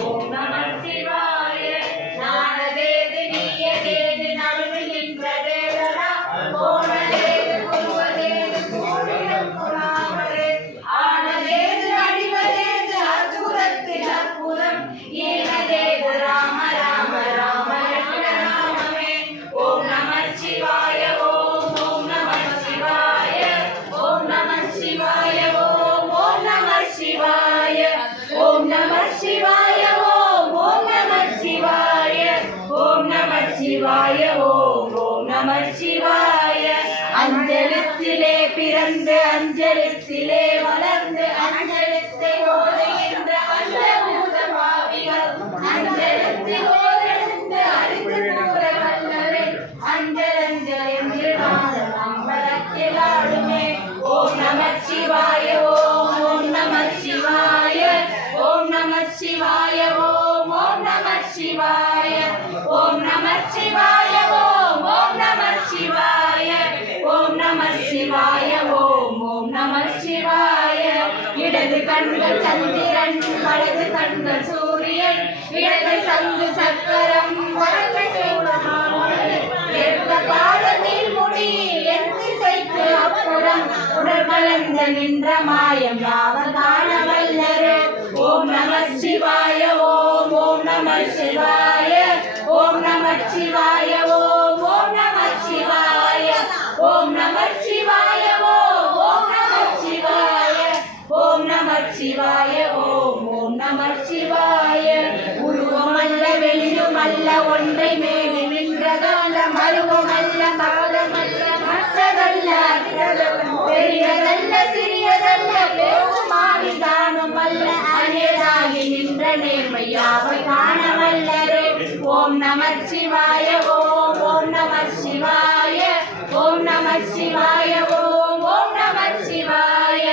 ஓம் நம சிவாய ஞானதேது நீயதேது நடுவில் நின்றதேதரா கோணதேது குருவதேது கோணிடம் புறாமரே ஆனதேது அடிவதேது அற்புதத்தில் அற்புதம் ஏனதேது ராம ராம ராம ராமமே ஓம் நம சிவாய ஓம் ஓம் நம சிவாய ஓம் நம சிவாய ஓம் ஓம் நம சிவாய ஓம் நம சிவாய ஓம் ஓம் நம சிவாய ஓம் நம சிவாய ஓம் ஓம் நம சிவாய அஞ்சலித்திலே பிறந்து அஞ்சலித்திலே வளர்ந்து அஞ்சலித்தை ஓதுகின்ற பஞ்சபூத பாவிகள் அஞ்சலித்தில் ஓரெழுந்து அறிந்து கூற வல்லரே அஞ்சலஞ்சல் என்று நாதம் அம்பலத்தில் ஆடுமே ஓம் நம சிவாய ஓம் ஓம் நம சிவாய ஓம் நம சிவாய ஓம் ஓம் நம சிவாய ஓம் நம சிவாய ஓம் ஓம் நம சிவாய ஓம் நம சிவாய ஓம் ஓம் நம சிவாய இடது கண்கள் சந்திரன் வலது கண்கள் சூரியன் இடது சங்கு சக்கரம் வலது சூடமானது எந்த காலத்தில் முடி என் திசைக்கு அப்புறம் உடல் கலந்த நின்ற மாயம் யாவர் காண வல்லரே ஓம் நம சிவாய ஓம் ஓம் நம சிவாய ஓம் நம சிவாய ஓம் ஓம் நம சிவாய ஓம் நம சிவாய ஓம் ஓம் நம சிவாய ஓம் நம சிவாய ஓம் ஓம் நம சிவாய உருவமல்ல வெளியுமல்ல ஒன்றை மேலே நின்றதல்ல மருவமல்ல காலமல்ல மற்றதல்ல பெரியதல்ல சிறியதல்ல பேசுமாறிதானும் அல்ல அநேதாகி நின்ற நேர்மையாவை காண வல்லரே ஓம் நம சிவாய ஓம் ஓம் நம சிவாய ஓம் நம சிவாய ஓம் ஓம் நம சிவாய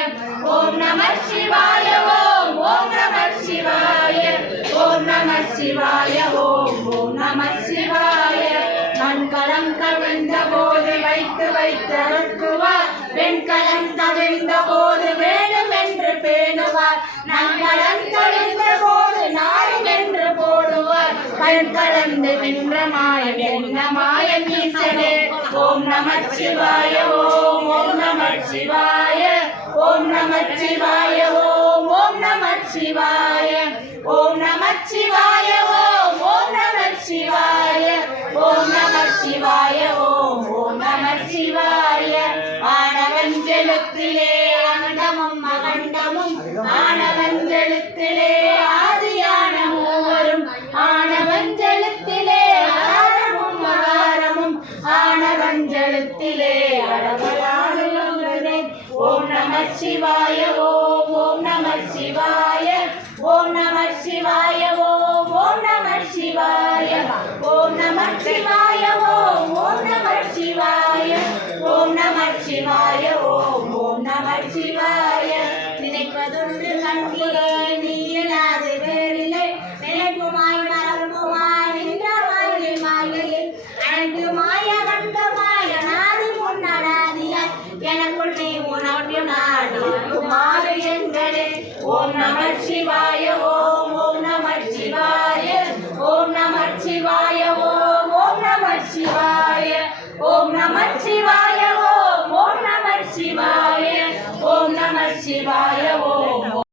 ஓம் நம சிவாய ஓம் ஓம் நம சிவாய ஓம் நம சிவாய ஓம் ஓம் நம சிவாய மண்கலம் கவிழ்ந்த போது வைத்து வைத்து அறுக்குவார் வெண்கலம் கவிழ்ந்த போது வேணும் என்று பேணுவார் நன்கலம் கவிழ்ந்த போது நாடும் என்று போடுவார் கண் கலந்து வென்ற மாயம் என்ன மாயம் ஈசனே ஓம் நம சிவாய ஓம் ஓம் நம சிவாய ஓம் நம சிவாய ஓம் ஓம் நம சிவாய ஓம் நம சிவாய ஓம் ஓம் நம சிவாய ஓம் நம சிவாய ஓம் ஓம் நம சிவாய ஆனவஞ்சலத்திலே அண்டமும் அகண்டமும் ஆனவஞ்சலத்திலே ஆதியான மூவரும் ஆனவஞ்சலத்திலே ஆரமும் ஆரமும் ஆனவஞ்சலத்திலே அடவலாடுகிறதே ஓம் நம சிவாய ஓம் ஓம் நம சிவாய ஓம் நம சிவாய ஓம் ஓம் நம சிவாய ஓம் நம சிவாய ஓம் ஓம் நம சிவாய ஓம் நம சிவாய ஓம் ஓம் நம சிவாய நினைப்பதுண்டு நன்றியே நீ இல்லாது வேறில்லை நினைப்புமாய் மறப்புமாய் நின்றமாய் மாயையில் அனைத்துமாய கண்டமாய நாடு முன்னடாதியாய் எனக்குள் நீ உணவு நாடு மாறு எங்களே ஓம் நம சிவாய